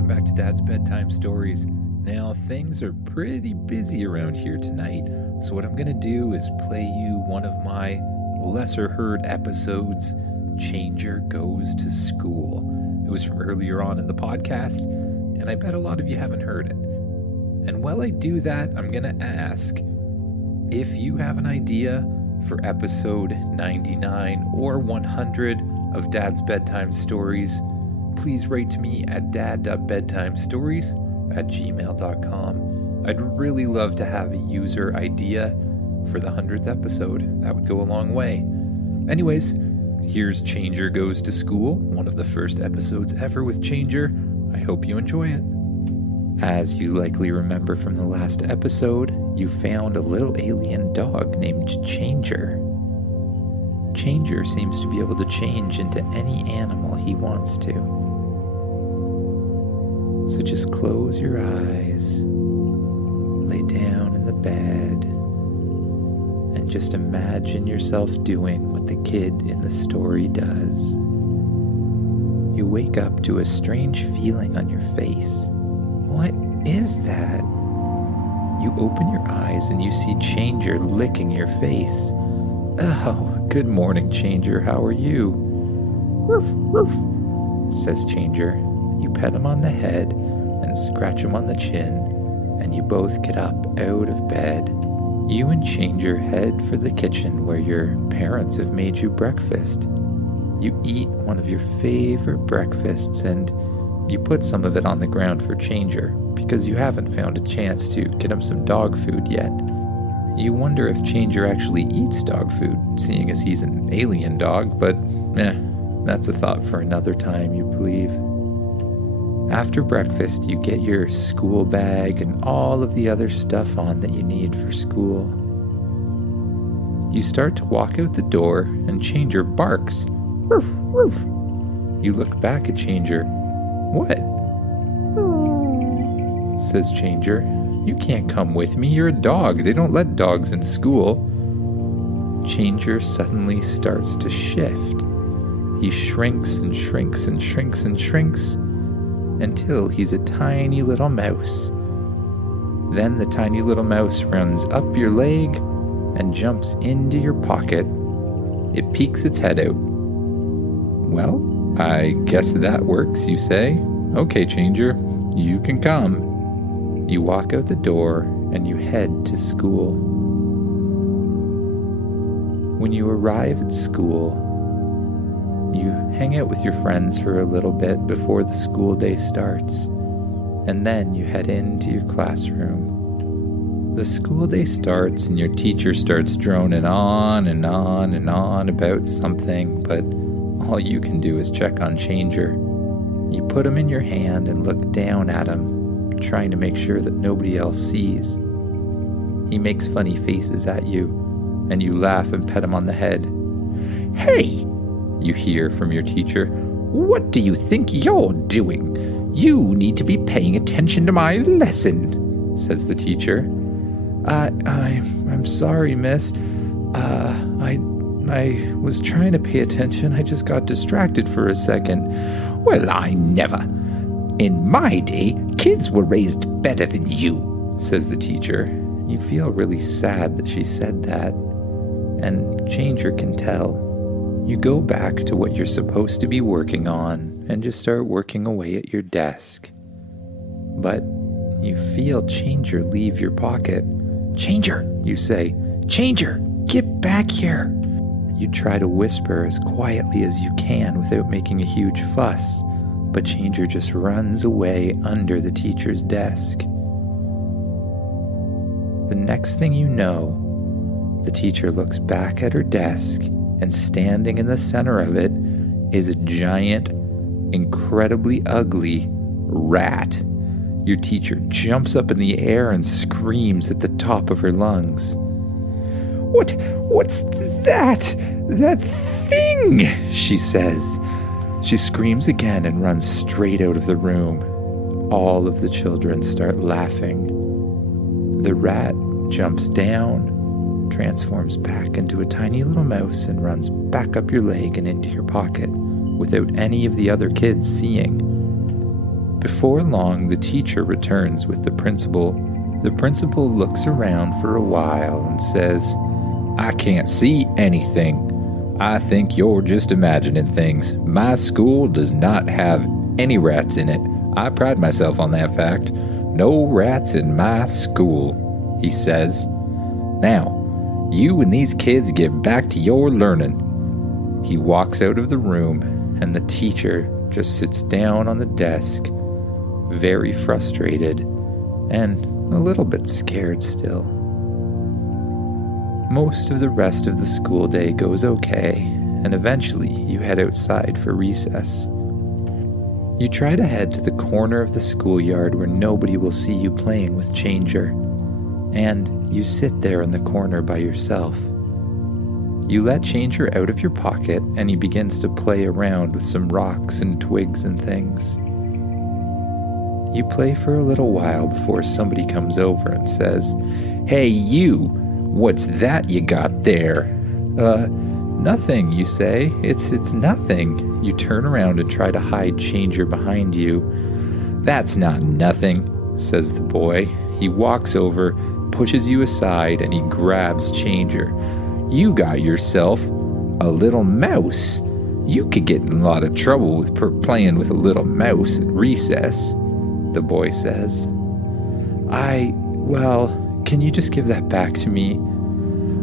welcome back to Dad's Bedtime Stories. Now, things are pretty busy around here tonight, so what I'm going to do is play you one of my lesser heard episodes, Changer Goes to School. It was from earlier on in the podcast, and I bet a lot of you haven't heard it. And while I do that, I'm going to ask if you have an idea for episode 99 or 100 of Dad's Bedtime Stories, please write to me at dad.bedtimestories@gmail.com. I'd really love to have a user idea for the 100th episode. That would go a long way. Anyways, here's Changer Goes to School, one of the first episodes ever with Changer. I hope you enjoy it. As you likely remember from the last episode, you found a little alien dog named Changer. Changer seems to be able to change into any animal he wants to. So just close your eyes, lay down in the bed, and just imagine yourself doing what the kid in the story does. You wake up to a strange feeling on your face. What is that? You open your eyes and you see Changer licking your face. Oh, good morning, Changer. How are you? Woof, woof, says Changer. You pet him on the head and scratch him on the chin, and you both get up out of bed. You and Changer head for the kitchen where your parents have made you breakfast. You eat one of your favorite breakfasts, and you put some of it on the ground for Changer because you haven't found a chance to get him some dog food yet. You wonder if Changer actually eats dog food, seeing as he's an alien dog, but that's a thought for another time, you believe. After breakfast, you get your school bag and all of the other stuff on that you need for school. You start to walk out the door, and Changer barks. Roof, roof. You look back at Changer. What? Says Changer. You can't come with me. You're a dog. They don't let dogs in school. Changer suddenly starts to shift. He shrinks and shrinks and shrinks and shrinks until he's a tiny little mouse. Then the tiny little mouse runs up your leg and jumps into your pocket. It peeks its head out. Well, I guess that works, you say. Okay, Changer, you can come. You walk out the door and you head to school. When you arrive at school, you hang out with your friends for a little bit before the school day starts, and then you head into your classroom. The school day starts and your teacher starts droning on and on and on about something, but all you can do is check on Changer. You put him in your hand and look down at him, trying to make sure that nobody else sees. He makes funny faces at you, and you laugh and pet him on the head. Hey, you hear from your teacher. What do you think you're doing? You need to be paying attention to my lesson, says the teacher. I'm sorry, miss. I was trying to pay attention. I just got distracted for a second. Well, I never. In my day, kids were raised better than you, says the teacher. You feel really sad that she said that, and Changer can tell. You go back to what you're supposed to be working on and just start working away at your desk. But you feel Changer leave your pocket. Changer, you say. Changer, get back here. You try to whisper as quietly as you can without making a huge fuss, but Changer just runs away under the teacher's desk. The next thing you know, the teacher looks back at her desk, and standing in the center of it is a giant, incredibly ugly rat. Your teacher jumps up in the air and screams at the top of her lungs. What's that? That thing, she says. She screams again and runs straight out of the room. All of the children start laughing. The rat jumps down, transforms back into a tiny little mouse, and runs back up your leg and into your pocket without any of the other kids seeing. Before long, the teacher returns with the principal. The principal looks around for a while and says, "I can't see anything. I think you're just imagining things. My school does not have any rats in it. I pride myself on that fact. No rats in my school," he says. "Now, you and these kids get back to your learning." He walks out of the room, and the teacher just sits down on the desk, very frustrated and a little bit scared still. Most of the rest of the school day goes okay, and eventually you head outside for recess. You try to head to the corner of the schoolyard where nobody will see you playing with Changer, and you sit there in the corner by yourself. You let Changer out of your pocket, and he begins to play around with some rocks and twigs and things. You play for a little while before somebody comes over and says, "Hey you, what's that you got there?" Nothing, you say. It's nothing." You turn around and try to hide Changer behind you. "That's not nothing," says the boy. He walks over, pushes you aside, and he grabs Changer. "You got yourself a little mouse. You could get in a lot of trouble with playing with a little mouse at recess," the boy says. Well, can you just give that back to me?"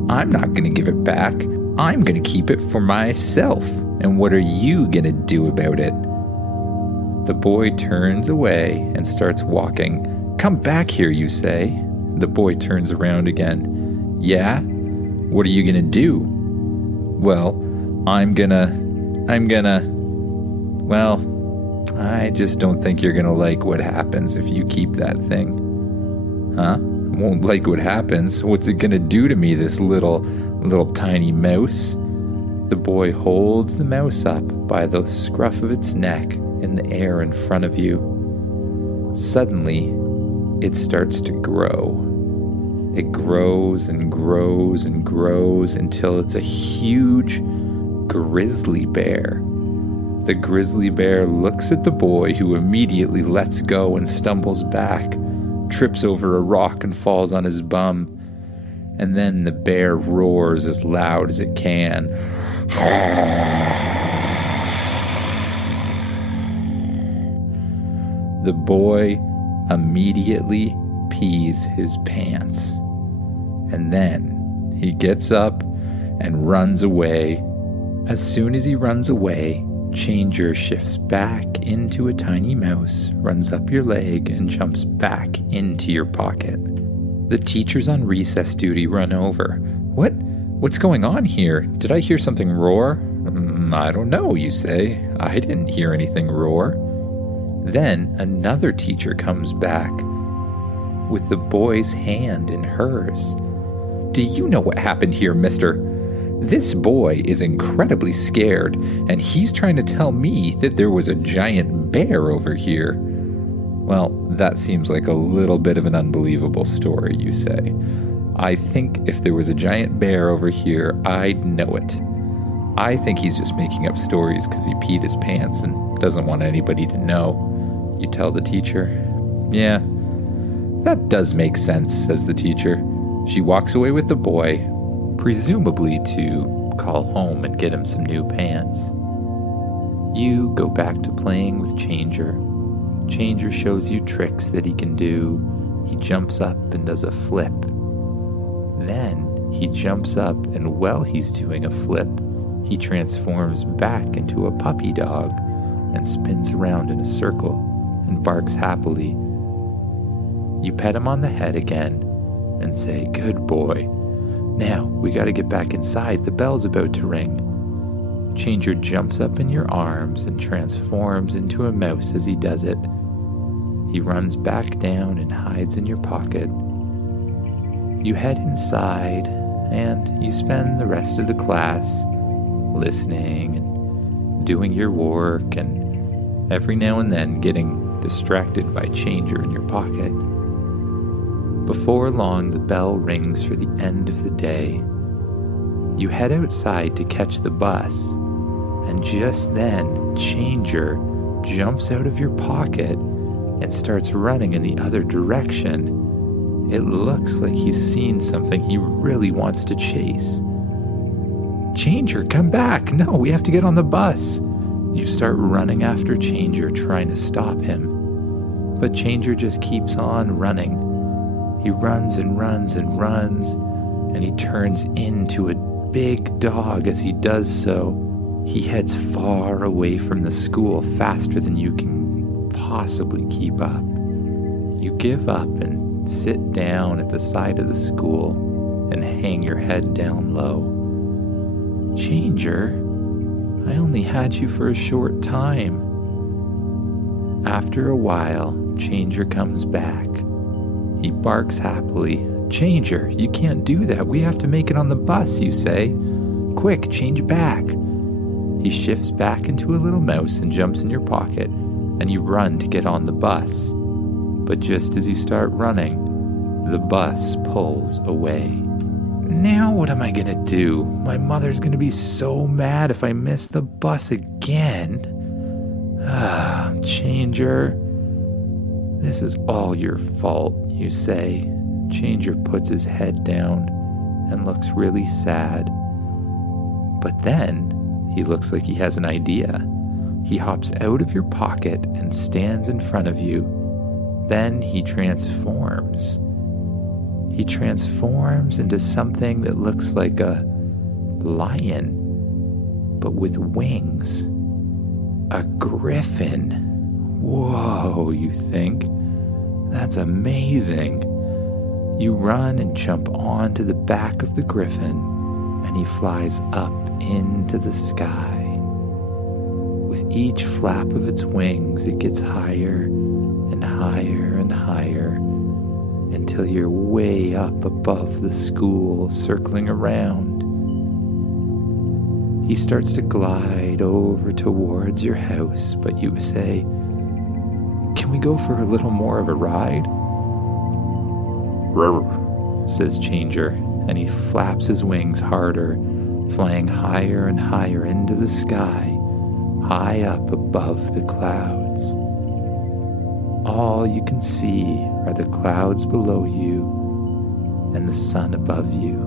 "I'm not going to give it back. I'm going to keep it for myself. And what are you going to do about it?" The boy turns away and starts walking. "Come back here," you say. The boy turns around again. "Yeah? What are you going to do?" Well, I just don't think you're going to like what happens if you keep that thing." "Huh? Won't like what happens? What's it going to do to me, this little tiny mouse?" The boy holds the mouse up by the scruff of its neck in the air in front of you. Suddenly, it starts to grow. It grows and grows and grows until it's a huge grizzly bear. The grizzly bear looks at the boy, who immediately lets go and stumbles back, trips over a rock and falls on his bum. And then the bear roars as loud as it can. The boy immediately pees his pants. And then he gets up and runs away. As soon as he runs away, Changer shifts back into a tiny mouse, runs up your leg, and jumps back into your pocket. The teachers on recess duty run over. What's going on here? Did I hear something roar?" "I don't know," you say. "I didn't hear anything roar." Then another teacher comes back with the boy's hand in hers. "Do you know what happened here, mister? This boy is incredibly scared, and he's trying to tell me that there was a giant bear over here." "Well, that seems like a little bit of an unbelievable story," you say. "I think if there was a giant bear over here, I'd know it. I think he's just making up stories because he peed his pants and doesn't want anybody to know," you tell the teacher. "Yeah, that does make sense," says the teacher. She walks away with the boy, presumably to call home and get him some new pants. You go back to playing with Changer. Changer shows you tricks that he can do. He jumps up and does a flip. Then he jumps up, and while he's doing a flip, he transforms back into a puppy dog and spins around in a circle and barks happily. You pet him on the head again and say, "Good boy. Now we gotta get back inside. The bell's about to ring." Changer jumps up in your arms and transforms into a mouse as he does it. He runs back down and hides in your pocket. You head inside and you spend the rest of the class listening and doing your work, and every now and then getting distracted by Changer in your pocket. Before long, the bell rings for the end of the day. You head outside to catch the bus, and just then, Changer jumps out of your pocket and starts running in the other direction. It looks like he's seen something he really wants to chase. Changer, come back! No, we have to get on the bus! You start running after Changer, trying to stop him. But Changer just keeps on running. He runs and runs and runs, and he turns into a big dog as he does so. He heads far away from the school, faster than you can possibly keep up. You give up and sit down at the side of the school and hang your head down low. Changer, I only had you for a short time. After a while, Changer comes back. He barks happily. Changer, you can't do that. We have to make it on the bus, you say. Quick, change back. He shifts back into a little mouse and jumps in your pocket, and you run to get on the bus. But just as you start running, the bus pulls away. Now what am I gonna do? My mother's gonna be so mad if I miss the bus again. Changer, this is all your fault, you say. Changer puts his head down and looks really sad. But then, he looks like he has an idea. He hops out of your pocket and stands in front of you. Then he transforms. He transforms into something that looks like a lion, but with wings. A griffin. Whoa, you think? That's amazing. You run and jump onto the back of the griffin, and he flies up into the sky. With each flap of its wings, it gets higher and higher and higher until you're way up above the school, circling around. He starts to glide over towards your house, but you say, "Can we go for a little more of a ride?" "Rrr," says Changer, and he flaps his wings harder, flying higher and higher into the sky, high up above the clouds. All you can see are the clouds below you and the sun above you.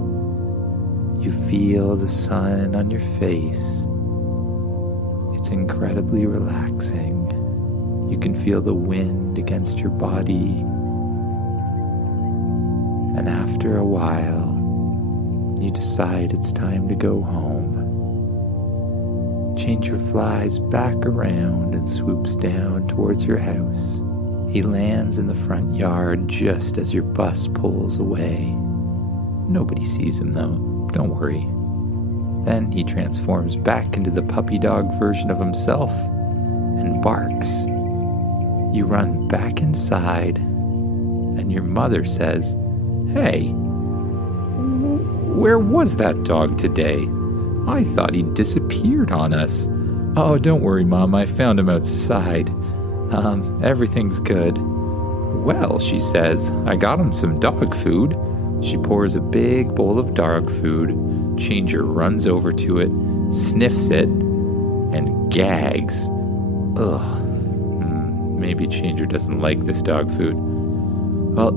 You feel the sun on your face. It's incredibly relaxing. You can feel the wind against your body. And after a while, you decide it's time to go home. Changer flies back around and swoops down towards your house. He lands in the front yard just as your bus pulls away. Nobody sees him though, don't worry. Then he transforms back into the puppy dog version of himself and barks. You run back inside, and your mother says, "Hey, where was that dog today? I thought he disappeared on us." "Oh, don't worry, Mom, I found him outside. Everything's good." "Well," she says, "I got him some dog food." She pours a big bowl of dog food. Changer runs over to it, sniffs it, and gags. Ugh. Maybe Changer doesn't like this dog food. "Well,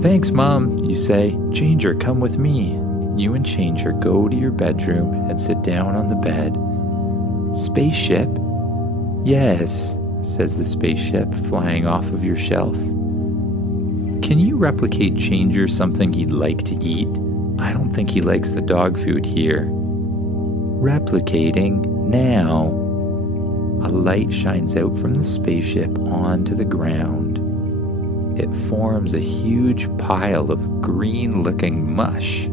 thanks, Mom," you say. "Changer, come with me." You and Changer go to your bedroom and sit down on the bed. "Spaceship?" "Yes," says the spaceship, flying off of your shelf. "Can you replicate Changer something he'd like to eat? I don't think he likes the dog food here." "Replicating now." A light shines out from the spaceship onto the ground. It forms a huge pile of green-looking mush.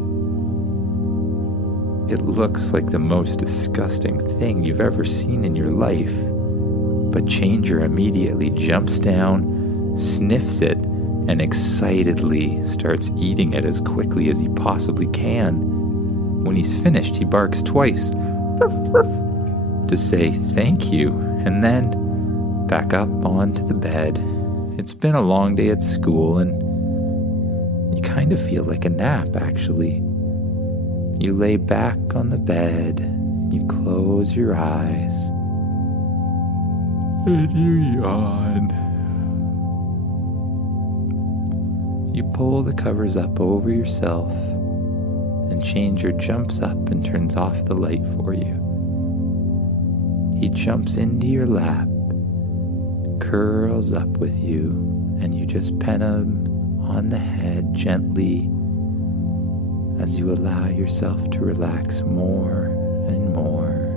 It looks like the most disgusting thing you've ever seen in your life. But Changer immediately jumps down, sniffs it, and excitedly starts eating it as quickly as he possibly can. When he's finished, he barks twice, "Ruff, ruff," to say thank you, and then back up onto the bed. It's been a long day at school, and you kind of feel like a nap, actually. You lay back on the bed, you close your eyes, and you yawn. You pull the covers up over yourself, and Changer jumps up and turns off the light for you. He jumps into your lap, curls up with you, and you just pet him on the head gently as you allow yourself to relax more and more.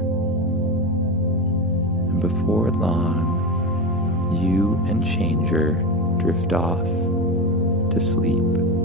And before long, you and Changer drift off to sleep.